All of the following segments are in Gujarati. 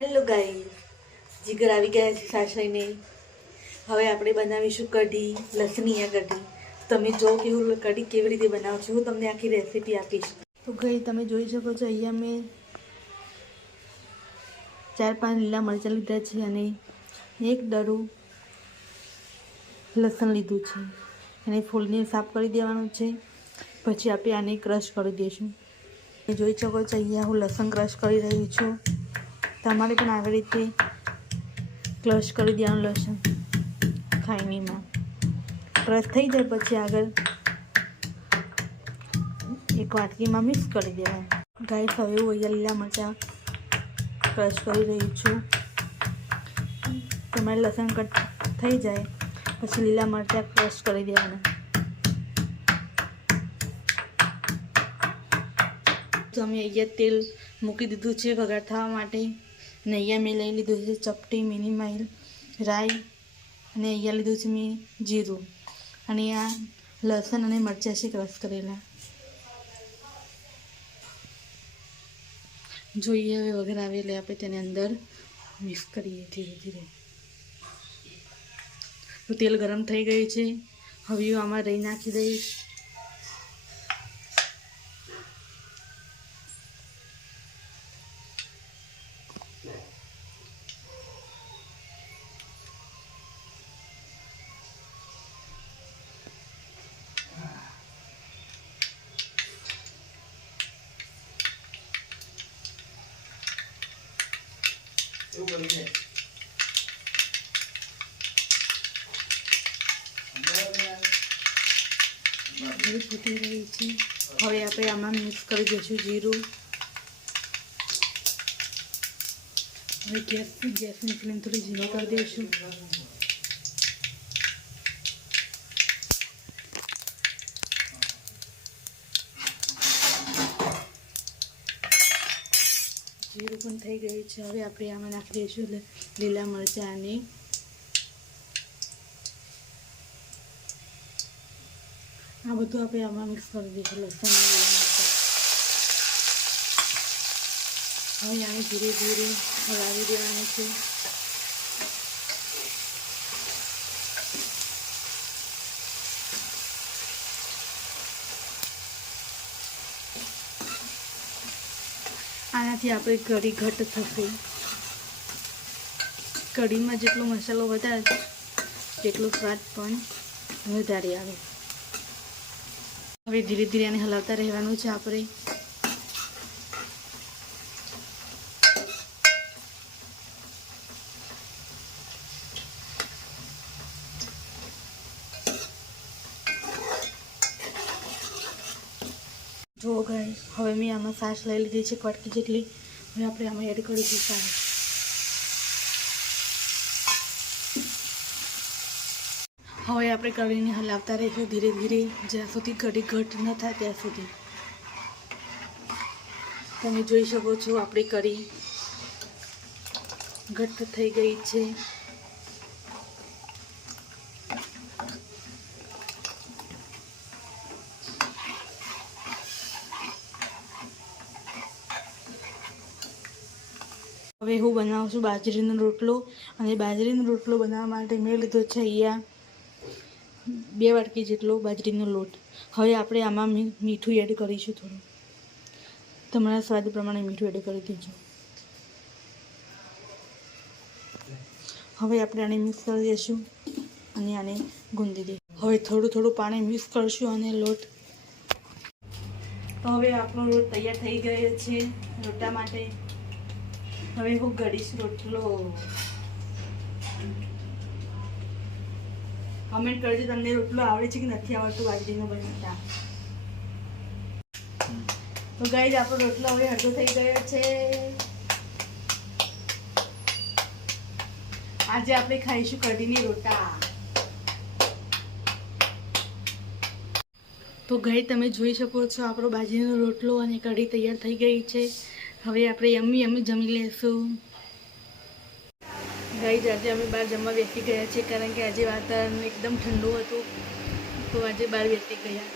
હેલો ગાઈસ, જીગર આવી ગયા છે સાસરીને. હવે આપણે બનાવીશું કઢી, લસણીયા કઢી. તમે જો કે હું કઢી કેવી રીતે બનાવું છું, હું તમને આખી રેસીપી આપીશ. તો ગઈ તમે જોઈ શકો છો, અહીંયા મેં 4-5 લીલા મરચાં લીધા છે અને એક દડું લસણ લીધું છે. એને ફૂલને સાફ કરી દેવાનું છે. પછી આપણે આને ક્રશ કરી દઈશું. જોઈ શકો છો, અહીંયા હું લસણ ક્રશ કરી રહી છું. તમારે પણ આવી રીતે ક્રશ કરી દેવાનું લસણ ખાઈનીમાં. ક્રશ થઈ જાય પછી આગળ એક વાટકીમાં મિક્સ કરી દેવાનું. ગાઈસ, હવે હું અહીંયા લીલા મરચાં ક્રશ કરી રહી છું. તમારે લસણ કટ થઈ જાય પછી લીલા મરચાં ક્રશ કરી દેવાના. તો અમે અહીંયા તેલ મૂકી દીધું છે વઘાર થવા માટે. અને અહીંયા મેં લઈ લીધું છે ચપટી, મિનિમાઇલ, રાઈ અને અહીંયા લીધું છે મેં જીરું. અને આ લસણ અને મરચાં છે ક્રશ કરેલા. જોઈએ હવે વઘાર આવે એટલે આપણે તેને અંદર મિક્સ કરીએ ધીરે ધીરે. તો તેલ ગરમ થઈ ગયું છે. હવે હું આમાં રાઈ નાખી દઈશ. ફૂટી રહી છે. હવે આપણે આમાં મિક્સ કરી દઈશું જીરું. હવે ગેસની ફ્લેમ થોડી ધીમી કરી દઈશું. જીરું પણ થઈ ગયું છે. હવે આપણે આમાં નાખી દઈશું લીલા મરચાં અને આ બધું આપણે આમાં મિક્સ કરી દઈશું. લસણ અને લીલા મરચાં. હવે આને ધીરે ધીરે હલાવી દેવાનું છે. આનાથી આપણી કઢી ઘટ્ટ થશે. કઢીમાં જેટલો મસાલો વધારે તેટલો સ્વાદ પણ વધારે આવે. હવે ધીરે ધીરે આને હલાવતા રહેવાનું છે આપણે. જો ગાઈસ, હવે મેં આમાં છાશ લઈ લીધી છે કટકી જેટલી. હવે આપણે આમાં એડ કરીશું છાશ. હવે આપણે કઢીને હલાવતા રહીશું ધીરે ધીરે, જ્યાં સુધી કઢી ઘટ ન થાય ત્યાં સુધી. તમે જોઈ શકો છો આપણી કઢી ઘટ્ટ થઈ ગઈ છે. હવે હું બનાવું છું બાજરીનો રોટલો. અને બાજરીનો રોટલો બનાવવા માટે મેં લીધો છે અહીંયા 2 વાટકી જેટલો બાજરીનો લોટ. હવે આપણે આમાં મીઠું એડ કરીશું થોડું. તમારા સ્વાદ પ્રમાણે મીઠું એડ કરી દેજો. હવે આપણે આને મિક્સ કરી દઈશું અને આને ગૂંદી દઈશું. હવે થોડું થોડું પાણી મિક્સ કરીશું અને લોટ. તો હવે આપણો લોટ તૈયાર થઈ ગયો છે રોટલા માટે. હવે હું ગળીશ રોટલો. કમેન્ટ કરજો તમને રોટલો આવડે છે કે નથી આવડતું બાજરીનો બનાવતા. તો ગાઈસ, આપણો રોટલો હવે હળવો થઈ ગયો છે. આજે આપણે ખાઈશું કઢીની રોટા. તો ગાઈસ, તમે જોઈ શકો છો આપણો બાજરીનો રોટલો અને કઢી તૈયાર થઈ ગઈ છે. હવે આપણે યમ્મી જમી લઈશું. ગાઈસ, આજે અમે બહાર જમવા બેસી ગયા છે કારણ કે આજે વાતાવરણ એકદમ ઠંડુ હતું. તો આજે બહાર બેસી ગયા.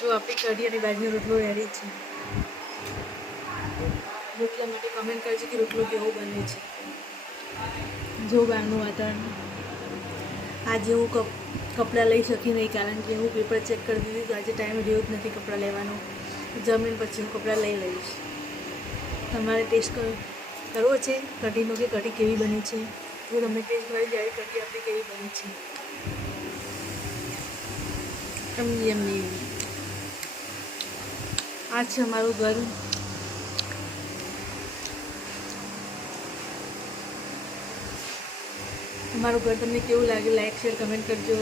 જો આપણી કઢી અને બાજરીનો રોટલો રેડી છે. રોટલા માટે કમેન્ટ કરજો કે રોટલો કેવો બને છે. જો બહારનું વાતાવરણ આજે હું કપડાં લઈ શકી નહીં, કારણ કે હું પેપર ચેક કરી દીધું. તો આજે ટાઈમ રહ્યો જ નથી કપડાં લેવાનો. જમીન પછી હું કપડાં લઈ લઈશ. તમારે ટેસ્ટ કરવો છે કઢીનો કે કઢી કેવી બની છે? જો તમને ટેસ્ટ મળી જાય કઢી આપણી કેવી બની છે. એમની આ છે અમારું ઘર. અમારું ઘર તમને કેવું લાગે? લાઈક શેર કમેન્ટ કરજો.